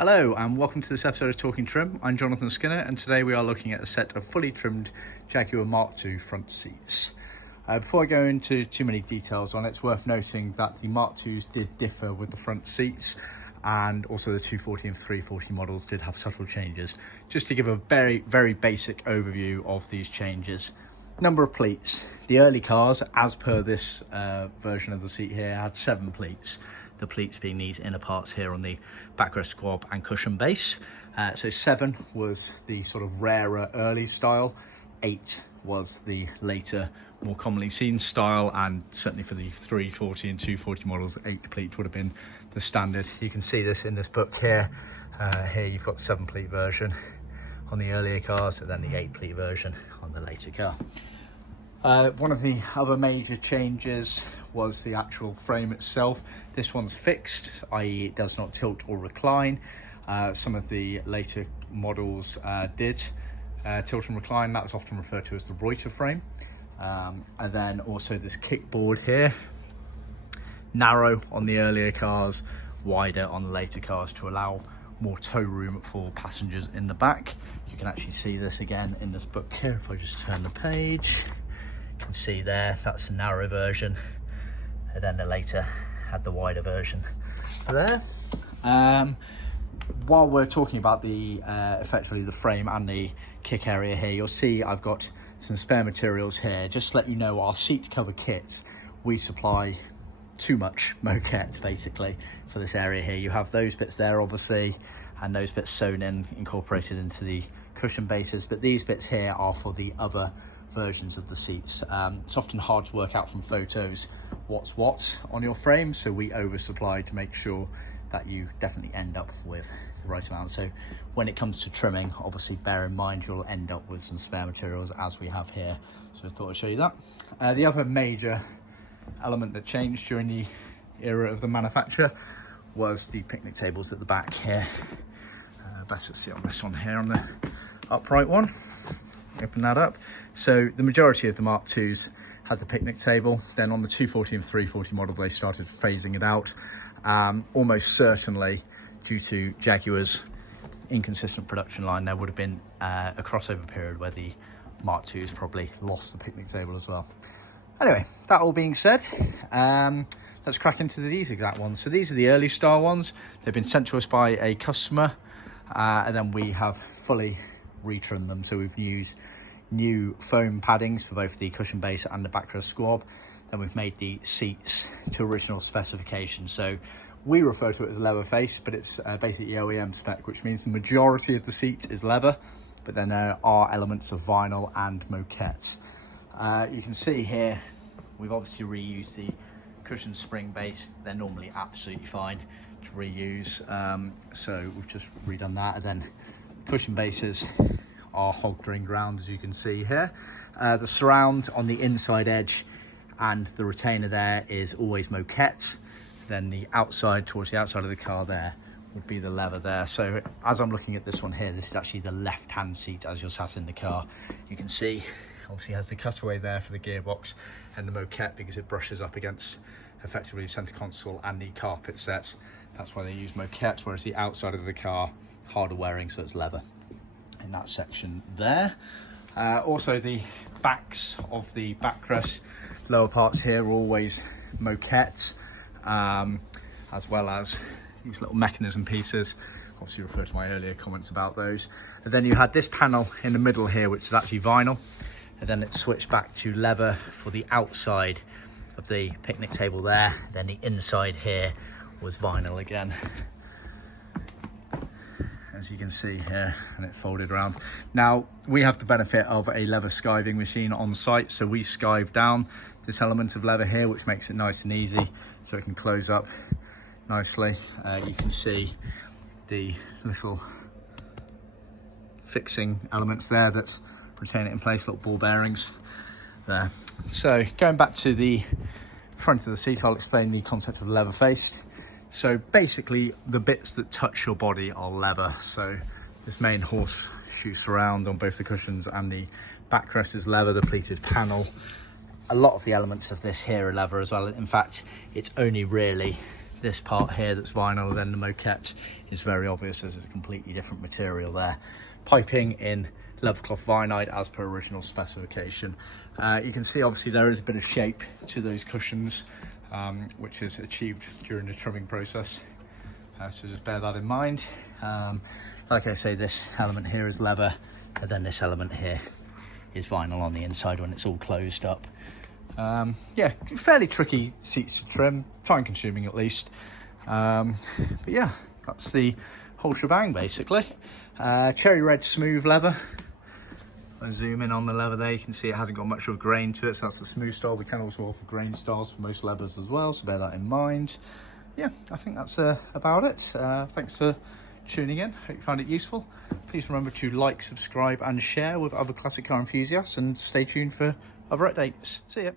Hello and welcome to this episode of Talking Trim. I'm Jonathan Skinner and today we are looking at a set of fully trimmed Jaguar Mark II front seats. Before I go into too many details on it, it's worth noting that the Mark IIs did differ with the front seats, and also the 240 and 340 models did have subtle changes. Just to give a very basic overview of these changes. Number of pleats. The early cars, as per this version of the seat here, had 7 pleats. The pleats being these inner parts here on the backrest squab and cushion base. So 7 was the sort of rarer early style. 8 was the later, more commonly seen style, and certainly for the 340 and 240 models, 8 pleat would have been the standard. You can see this in this book here. Here you've got the 7 pleat version on the earlier cars, and then the 8 pleat version on the later car. One of the other major changes was the actual frame itself. This one's fixed, i.e. it does not tilt or recline. Some of the later models did tilt and recline. That was often referred to as the Reuter frame. And then also this kickboard here, narrow on the earlier cars, wider on the later cars to allow more toe room for passengers in the back. You can actually see this again in this book here. If I just turn the page, you can see there, that's the narrow version, and then the later had the wider version there. While we're talking about the effectively the frame and the kick area here, you'll see I've got some spare materials here. Just to let you know, our seat cover kits, we supply too much moquette basically for this area here. You have those bits there obviously, and those bits sewn in, incorporated into the cushion bases, but these bits here are for the other versions of the seats. It's often hard to work out from photos what's what on your frame, so we oversupply to make sure that you definitely end up with the right amount. So when it comes to trimming, obviously bear in mind you'll end up with some spare materials as we have here, so I thought I'd show you that. The other major element that changed during the era of the manufacture was the picnic tables at the back here. Better see on this one here, on the upright one. Open that up. So the majority of the Mark IIs had the picnic table. Then on the 240 and 340 model, they started phasing it out. Almost certainly due to Jaguar's inconsistent production line, there would have been a crossover period where the Mark IIs probably lost the picnic table as well. Anyway, that all being said, let's crack into these exact ones. So these are the early style ones. They've been sent to us by a customer, and then we have fully retrimmed them. So we've used new foam paddings for both the cushion base and the backrest squab. Then we've made the seats to original specification. So we refer to it as leather face, but it's basically OEM spec, which means the majority of the seat is leather, but then there are elements of vinyl and moquettes. You can see here, we've obviously reused the cushion spring base. They're normally absolutely fine to reuse. So we've just redone that. And then cushion bases are hog drain ground, as you can see here. The surround on the inside edge and the retainer there is always moquette. Then the outside, towards the outside of the car there, would be the leather there. So as I'm looking at this one here, this is actually the left-hand seat as you're sat in the car. You can see obviously has the cutaway there for the gearbox and the moquette because it brushes up against effectively the center console and the carpet set. That's why they use moquette, whereas the outside of the car, harder wearing, so it's leather in that section there. Also the backs of the backrest lower parts here are always moquettes, as well as these little mechanism pieces. Obviously refer to my earlier comments about those. And then you had this panel in the middle here, which is actually vinyl, and then it switched back to leather for the outside of the picnic table there. Then the inside here was vinyl again, as you can see here, and it folded around. Now we have the benefit of a leather skiving machine on site, so we skive down this element of leather here, which makes it nice and easy, so it can close up nicely. You can see the little fixing elements there that's retain it in place, little ball bearings there. So going back to the front of the seat, I'll explain the concept of the leather face. So basically the bits that touch your body are leather. So this main horseshoe surround on both the cushions and the backrest is leather, the pleated panel. A lot of the elements of this here are leather as well. In fact, it's only really this part here that's vinyl, then the moquette is very obvious as a completely different material there. Piping in level cloth vinide as per original specification. You can see obviously there is a bit of shape to those cushions, which is achieved during the trimming process. So just bear that in mind. Like I say, this element here is leather, and then this element here is vinyl on the inside when it's all closed up. Yeah, fairly tricky seats to trim, time consuming at least. But yeah, that's the whole shebang basically. Cherry red smooth leather. I zoom in on the leather there, you can see it hasn't got much of a grain to it, so that's the smooth style. We can also offer grain styles for most leathers as well, so bear that in mind. Yeah, I think that's about it. Thanks for tuning in, hope you found it useful. Please remember to like, subscribe and share with other classic car enthusiasts, and stay tuned for other updates. See ya.